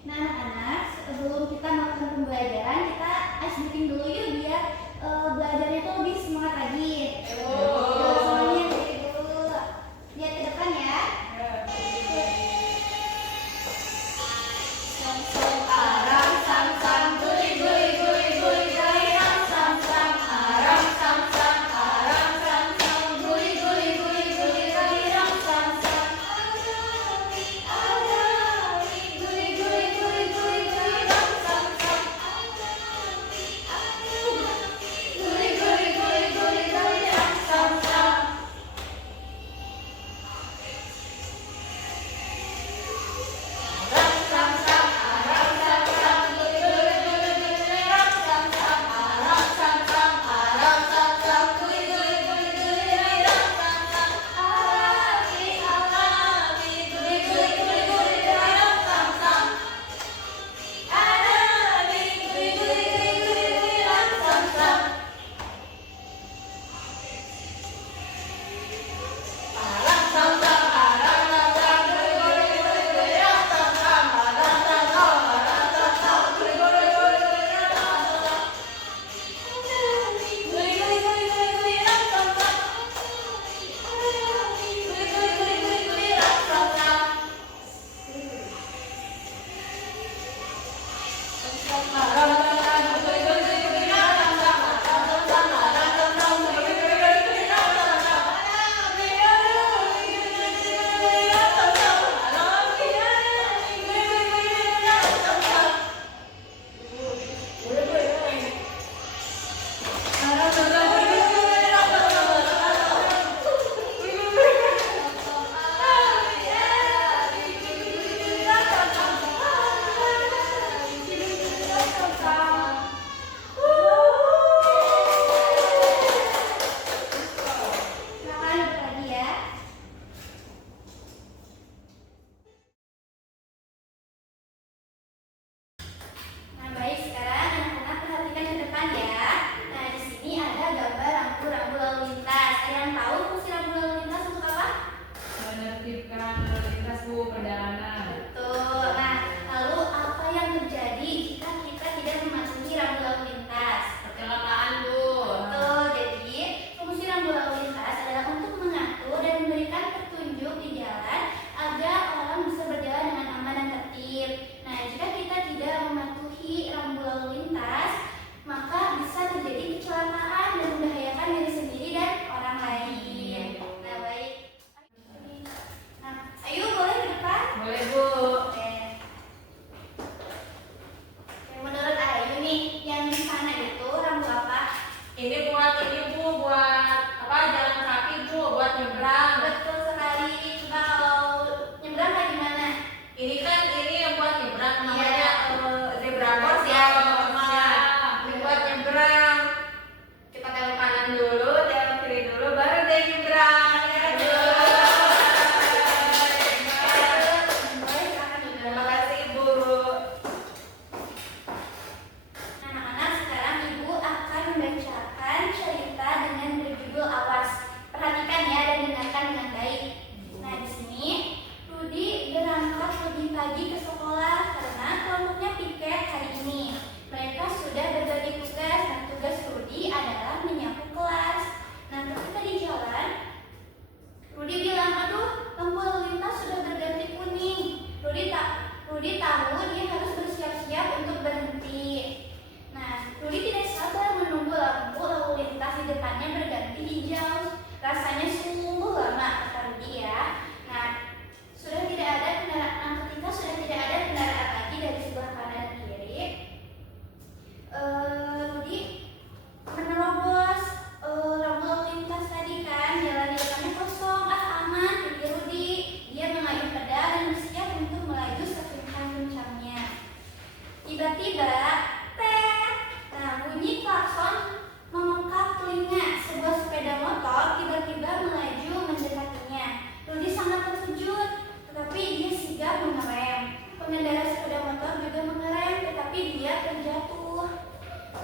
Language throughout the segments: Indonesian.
Nah, anak-anak, sebelum kita melakukan pembelajaran, kita ice breaking dulu yuk biar belajarnya tuh lebih semangat lagi. Semuanya dari dulu. Lihat ke depan ya.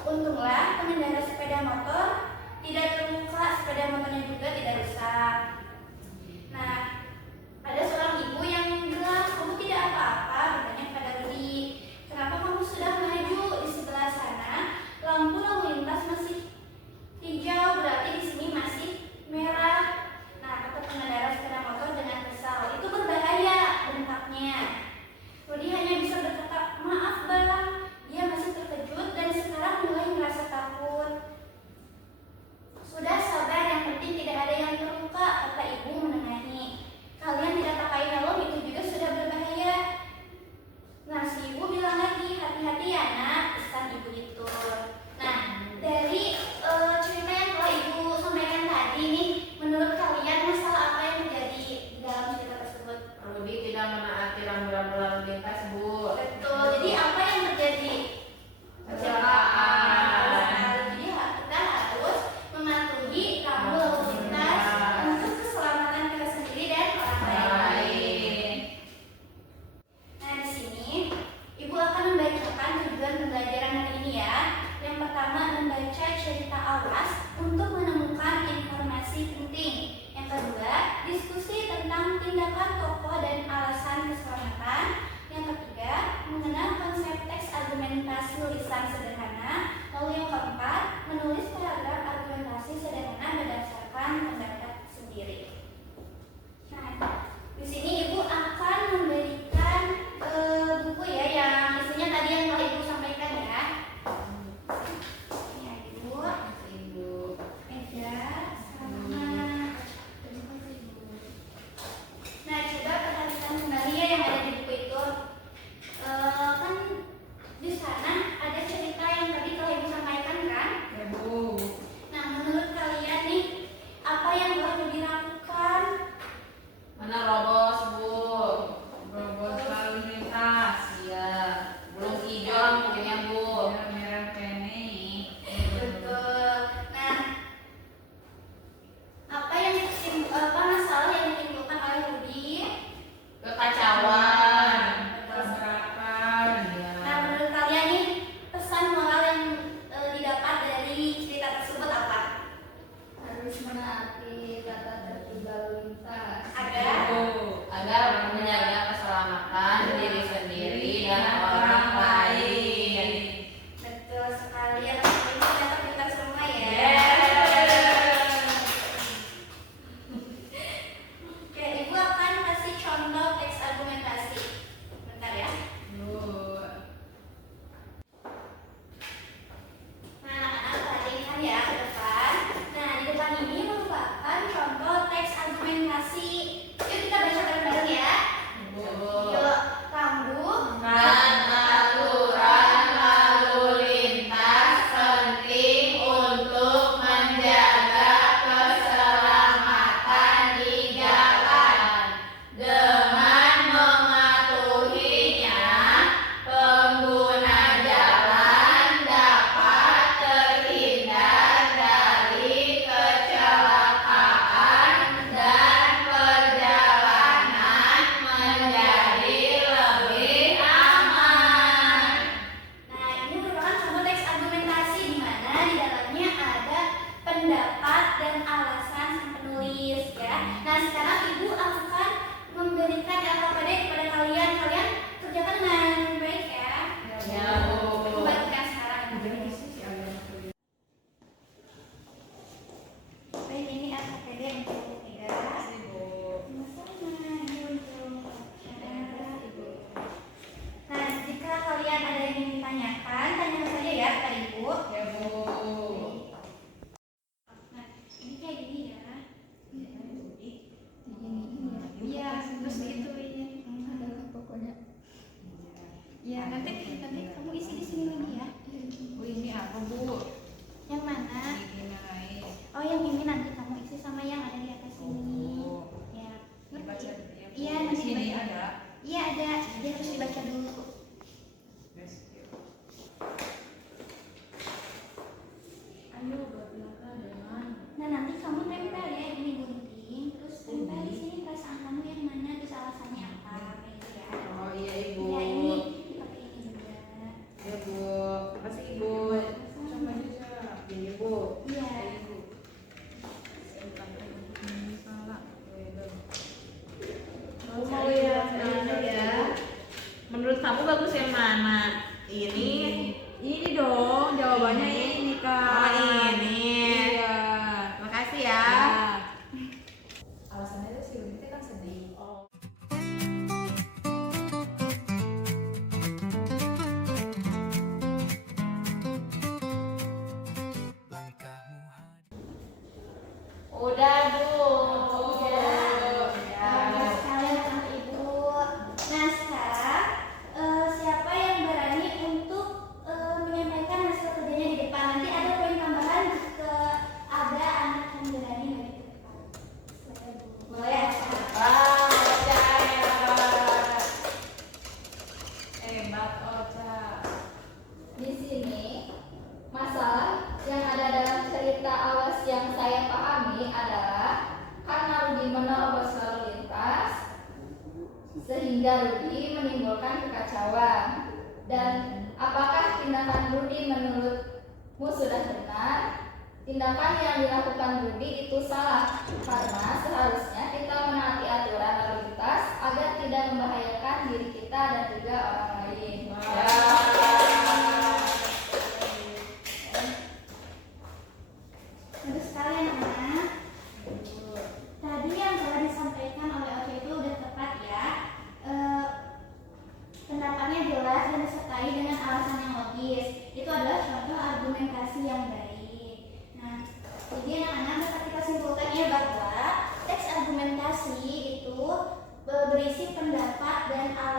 Untunglah pengendara sepeda motor tidak terluka, sepeda motornya juga tidak rusak. Nah, ada seorang ibu yang bilang, kamu tidak apa-apa, bertanya kepada Rudi. rambu-rambu lalu lintas, Bu. Betul. Jadi apa yang terjadi? Kecelakaan. Jadi kita harus mematuhi rambu lalu lintas untuk keselamatan kita sendiri dan orang lain. Nah, di sini Ibu akan membacakan tujuan pembelajaran hari ini ya. Yang pertama, membaca cerita awas untuk menemukan informasi penting. Yang kedua, diskusi tentang tindakan tokoh dan alasan keselamatan. Yang ketiga, mengenal konsep teks argumentasi tulisan sederhana. Lalu yang keempat, menulis paragraf argumentasi sederhana berdasarkan pendapat sendiri. Nah, di sini Ibu akan memberikan buku ya yang isinya tadi yang telah Ibu sampaikan ya. Ini ya Ibu. Meja sama. Nah, coba perhatikan kembali ya yang ada di buku itu. Kan di sana ada cerita yang tadi telah Ibu sampaikan kan? Ya, Bu. Nah, menurut kalian nih, apa yang telah dilakukan? Menerobos, Bu. Menerobos lalu lintas. Iya. Belum hijau mungkin ya, Bu. Ya, merah ini. Betul. Nah, apa masalah yang ditimbulkan oleh Budi? Kekacauan, tabrakan, ya. Nah, menurut kalian nih, pesan moral yang didapat dari cerita tersebut apa? Harus menaati tata tertib lalu lintas Agar menjaga keselamatan diri sendiri dan orang lain. Betul sekali ya, teman-teman. Kita pintar semua ya. Oke, Ibu akan kasih contoh teks argumentasi. Bentar ya. Nah, anak-anak perhatikan ya ke depan. Nah, di depan ini merupakan contoh teks argumentasi. Yuk kita baca bareng-bareng ya. Yuk, rambu Dan aturan lalu lintas penting untuk menjaga keselamatan di jalan. Dengan mematuhinya, pengguna jalan dapat terhindar dari kecelakaan dan perjalanan menjadi lebih aman. Nah, ini merupakan contoh teks argumentasi di mana di dalamnya ada pendapat dan alasan sang penulis ya. Nah, sekarang Ibu akan memberikan LKPD kepada kalian. Kalian kerjakan dengan baik ya. Ya, Bu. Bagikan sekarang. Baik, ini LKPD untuk tiga. Sama-sama, ini untuk Ibu. Nah, jika kalian ada yang ingin ditanyakan, tanyakan saja ya kepada Ibu. Ya, Bu. Nah, ini kayak gini ya. Iya, terus gitu ini. adalah pokoknya. Ya, nanti kamu isi di sini lagi ya. Ini apa, Bu? Yang mana? Ini lain. Oh, yang ini nanti kamu isi sama yang ada di atas ini. Ya. Dibaca ya, Bu. Iya, Di nanti sini dibaca. ada. Iya, ada. Dia harus dibaca dulu. Ayo berkelakar dengan Nah, nanti kamu tempel ya, ini gunting, terus tempel di sini perasaan kamu yang mana, terus alasannya apa, kayak gitu ya. Oh, iya, Ibu. Ya, ini pakai ini juga. Ya, Bu. Makasih, Ibu. Sama. Ini, Bu. Iya. Mau ya, menurut kamu bagus yang mana? Ini dong, jawabannya ini Kak. Oh, ini. Iya. Makasih ya. alasannya itu si Udit kan sedih. Udah, Bu. Bagus sekali anak Ibu. Nah, sekarang siapa yang berani untuk menyampaikan hasil kerjanya di depan? Nanti ada poin tambahan jika ada anak yang berani maju ke depan. Boleh. Wah, percaya. menimbulkan kekacauan. Dan apakah tindakan Rudy menurutmu sudah benar? Tindakan yang dilakukan Rudy itu salah karena seharusnya kita menaati aturan lalu lintas agar tidak membahayakan diri kita dan juga orang lain. Bagus sekali anak-anak. Tadi yang telah disampaikan oleh Oce itu udah tepat ya. Pendapatnya jelas dan disertai dengan alasan yang logis. Itu adalah contoh argumentasi yang baik. Nah, jadi anak-anak dapat kita simpulkan ya bahwa teks argumentasi itu berisi pendapat dan alasan